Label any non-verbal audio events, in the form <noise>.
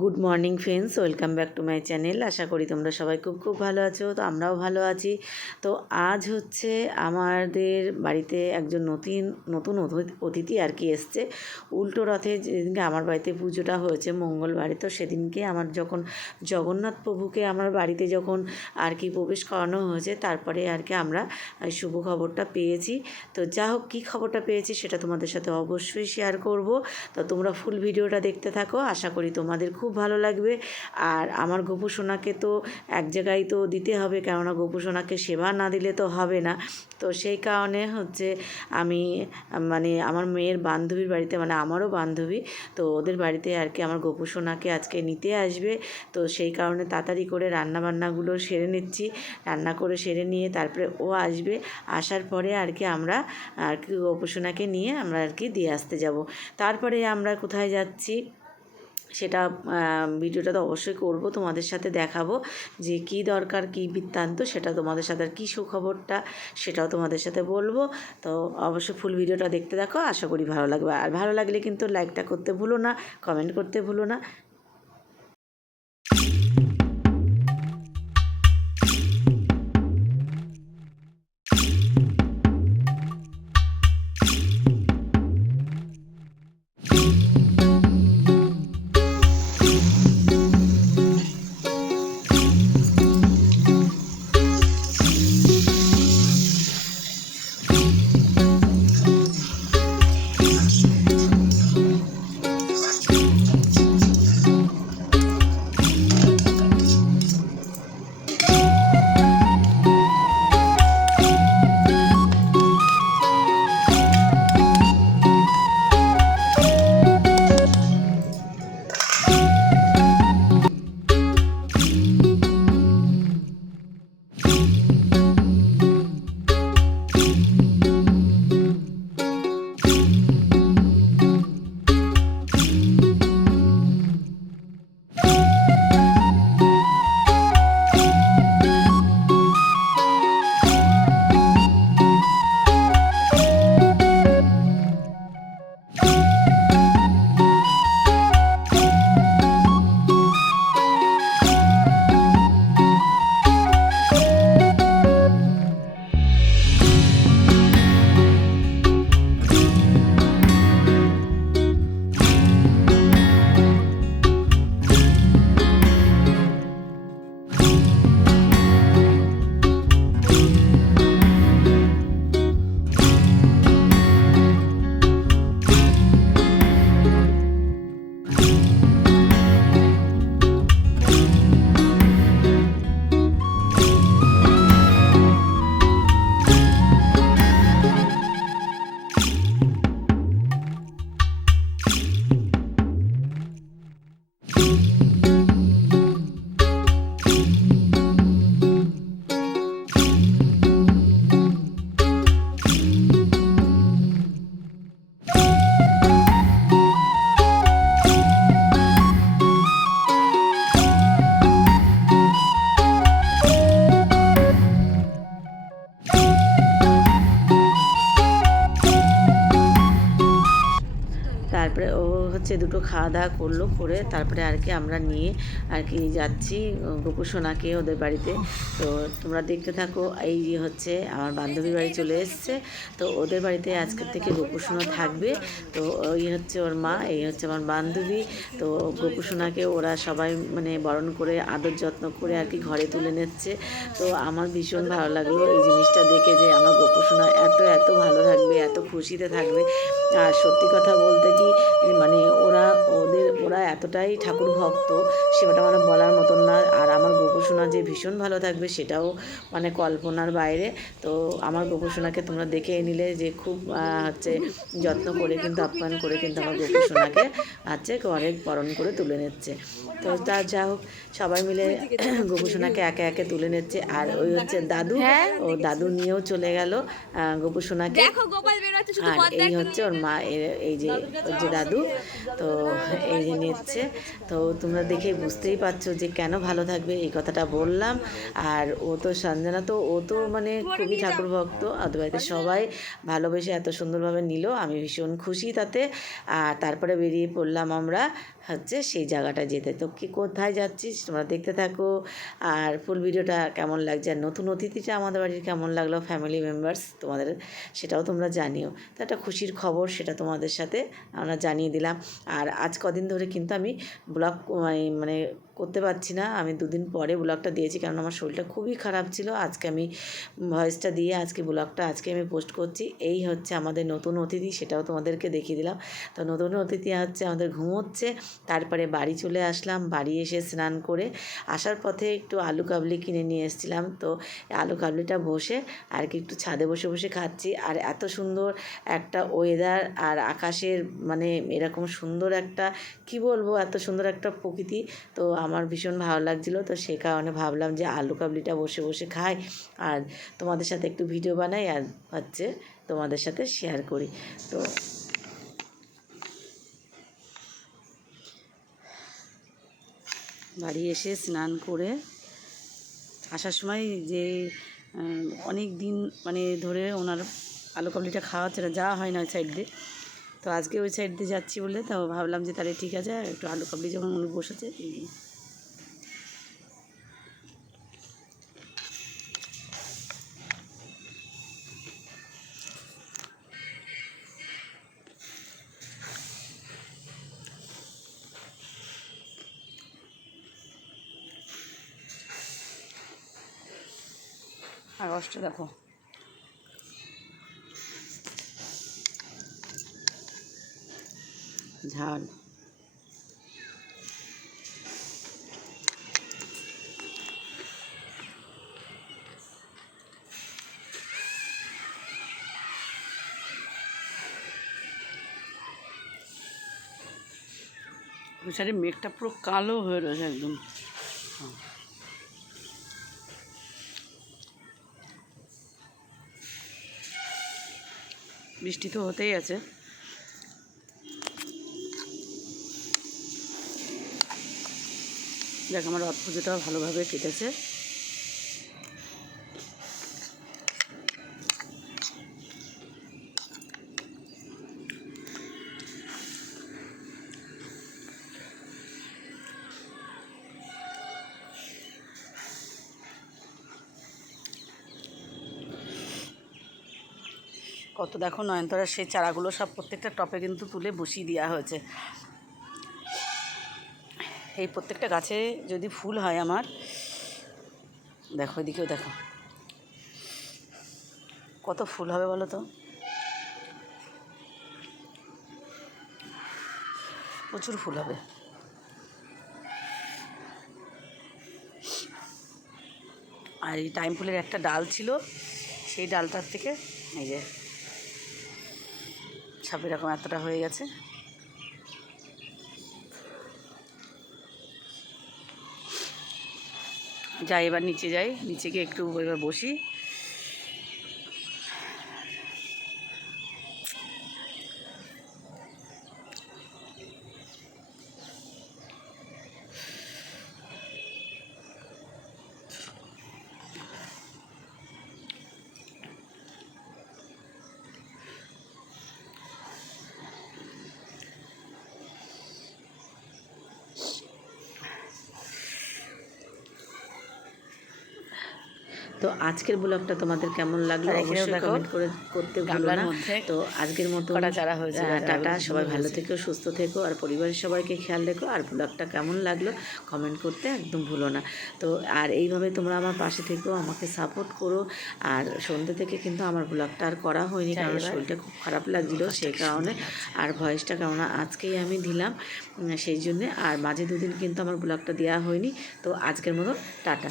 Good morning friends, welcome back to my channel. আশা করি তোমরা সবাই খুব খুব ভালো আছো, তো আমরাও ভালো আছি। তো আজ হচ্ছে আমাদের বাড়িতে একজন নতুন নতুন অতি- অতিথি আর কি এসছে। উল্টো রথে যেদিনকে আমার বাড়িতে পুজোটা হয়েছে মঙ্গলবারে, তো সেদিনকে আমার যখন জগন্নাথ প্রভুকে আমার বাড়িতে যখন আর কি প্রবেশ করানো হয়েছে, তারপরে আর কি আমরা শুভ খবরটা পেয়েছি। তো যা হোক, কী খবরটা পেয়েছি সেটা তোমাদের সাথে অবশ্যই শেয়ার করব। তো তোমরা ফুল ভিডিওটা দেখতে থাকো। আশা করি তোমাদের খুব ভালো লাগবে। আর আমার গোপু সোনাকে তো এক জায়গায় তো দিতে হবে, কেননা গোপু সোনাকে সেবা না দিলে তো হবে না। তো সেই কারণে হচ্ছে আমি মানে আমার মেয়ের বান্ধবীর বাড়িতে মানে আমারও বান্ধবী, তো ওদের বাড়িতে আর কি আমার গোপু সোনাকে আজকে নিতে আসবে। তো সেই কারণে তাড়াতাড়ি করে রান্না বান্নাগুলো সেরে নিচ্ছি। রান্না করে সেরে নিয়ে তারপরে ও আসবে। আসার পরে আর কি আমরা, আর কি গোপু সোনাকে নিয়ে আমরা আর কি দিয়ে আসতে যাব। তারপরে আমরা কোথায় যাচ্ছি? সেটা ভিডিওটা তো অবশ্যই করব, তোমাদের সাথে দেখাবো যে কি দরকার, কি বৃত্তান্ত, সেটা তোমাদের সাথে আর কী সুখবরটা সেটাও তোমাদের সাথে বলব। তো অবশ্যই ফুল ভিডিওটা দেখতে দেখো আশা করি ভালো লাগবে। আর ভালো লাগলে কিন্তু লাইকটা করতে ভুলো না, কমেন্ট করতে ভুলো না। তারপরে দুটো খাওয়া দাওয়া করল, করে তারপরে আর কি আমরা নিয়ে আর কি যাচ্ছি গোপু সোনাকে ওদের বাড়িতে। তো তোমরা দেখতে থাকো, এই হচ্ছে আমার বান্ধবীর বাড়ি চলে এসছে। তো ওদের বাড়িতে আজকের থেকে গোপু সোনা থাকবে। তো ওই হচ্ছে ওর মা, এই হচ্ছে আমার বান্ধবী। তো গোপু সোনাকে ওরা সবাই মানে বরণ করে, আদর যত্ন করে আর কি ঘরে তুলে নিচ্ছে। তো আমার ভীষণ ভালো লাগল এই জিনিসটা দেখে যে আমার গোপু সোনা এত এত ভালো থাকবে, এত খুশিতে থাকবে। আর সত্যি কথা বলতে কি মানে ওরা ওদের ওরা এতটাই ঠাকুর ভক্ত সেটা মানে বলার মতন না। আর আমার গোপসোনা যে ভীষণ ভালো থাকবে সেটাও মানে কল্পনার বাইরে। তো আমার গোপসোনাকে তোমরা দেখে নিলে যে খুব হচ্ছে যত্ন করে কিন্তু আপ্যায়ন করে কিন্তু আমার গোপসোনাকে হচ্ছে ঘরে বরণ করে তুলে নিচ্ছে। তো তা যা হোক সবাই মিলে <clears throat> গোপসোনাকে একে একে তুলে নিচ্ছে। আর ওই হচ্ছে দাদু ও দাদু নিয়েও চলে গেল গোপসোনাকে। আর এই হচ্ছে ওর মা এই যে যে দাদু, তো এই যে নিচ্ছে। তো তোমরা দেখে বুঝতেই পারছ যে কেন ভালো থাকবে, এই কথাটা বললাম। আর ও তো সঞ্জনা তো ও তো মানে খুবই ঠাকুর ভক্ত ওদের বাড়িতে সবাই ভালোবেসে এত সুন্দরভাবে নিল, আমি ভীষণ খুশি তাতে। আর তারপরে বেরিয়ে পড়লাম আমরা হচ্ছে সেই জায়গাটায় যেতে। তো কি কোথায় যাচ্ছিস? তোমরা দেখতে থাকো। আর ফুল ভিডিওটা কেমন লাগছে? আর নতুন অতিথিটা আমাদের বাড়ির কেমন লাগল? ফ্যামিলি মেম্বার্স তোমাদের সেটাও তোমরা জানিও। তো একটা খুশির খবর সেটা তোমাদের সাথে আমরা জানিয়ে দিলাম। আর আজ কদিন ধরে কিন্তু আমি ব্লগ মানে করতে পারছি না। আমি দুদিন পরে ব্লগটা দিয়েছি কারণ আমার শরীরটা খুবই খারাপ ছিল। আজকে আমি ভয়েসটা দিয়ে আজকে ব্লগটা, আজকে আমি পোস্ট করছি। এই হচ্ছে আমাদের নতুন অতিথি, সেটাও তোমাদেরকে দেখিয়ে দিলাম। তো নতুন অতিথি হচ্ছে, আমাদের ঘুমোচ্ছে। তারপরে বাড়ি চলে আসলাম। বাড়ি এসে স্নান করে আসার পথে একটু আলু কাবলি কিনে নিয়ে এসেছিলাম। তো আলু কাবলিটা বসে আর কি একটু ছাদে বসে বসে খাচ্ছি। আর এত সুন্দর একটা ওয়েদার আর আকাশের মানে এরকম সুন্দর একটা, কি বলব, এত সুন্দর একটা প্রকৃতি। তো আমার ভীষণ ভালো লাগছিল। তো সে কারণে ভাবলাম যে আলু কাবলিটা বসে বসে খাই। আর তোমাদের সাথে একটু ভিডিও বানাই আর হচ্ছে তোমাদের সাথে শেয়ার করি। তো বাড়ি এসে স্নান করে আসার সময় যে অনেক দিন মানে ধরে ওনার আলু কাবলিটা খাওয়া হচ্ছে না, যাওয়া হয় না ওই সাইড দিয়ে। তো আজকে ওই সাইড দিয়ে যাচ্ছি বলে, তো ভাবলাম যে তাহলে ঠিক আছে একটু আলু কাবলি যখন উনি বসেছে আগস্টে দেখো। ঝাল। সাইডে মেঘটা পুরো কালো হয়ে রয়েছে একদম। বৃষ্টি তো হতেই আছে। দেখ, আমার রথ পুজোটাও ভালোভাবে কেটেছে। কত দেখো নয়নতারার সেই চারাগুলো সব প্রত্যেকটা টপে কিন্তু তুলে বসিয়ে দেওয়া হয়েছে। এই প্রত্যেকটা গাছে যদি ফুল হয় আমার, দেখো, এদিকেও দেখো। কত ফুল হবে বলো তো? প্রচুর ফুল হবে। আর এই টাইম ফুলের একটা ডাল ছিল, সেই ডালটার থেকে এই যে, সব এরকম এতটা হয়ে গেছে। যাই এবার নিচে যাই। নিচে গিয়ে একটু এবার বসি। তো আজকের ব্লগটা তোমাদের কেমন লাগল অবশ্যই কমেন্ট করে করতে ভুলো না। তো আজকের মতো হয়েছে, টাটা সবাই ভালো। থেকো সুস্থ থেকো আর পরিবারের সবাইকে খেয়াল রেখো। আর ব্লগটা কেমন লাগল কমেন্ট করতে একদম ভুলো না। তো আর এইভাবে তোমরা আমার পাশে থেকো আমাকে সাপোর্ট করো। আর সন্ধ্যে থেকে কিন্তু আমার ব্লগটা আর করা হয়নি কারণ শরীরটা খুব খারাপ লাগছিল সেই কারণে। আর ভয়েসটা কেননা আজকেই আমি দিলাম সেই জন্যে। আর মাঝে দুদিন কিন্তু আমার ব্লগটা দেওয়া হয়নি। তো আজকের মতো টাটা।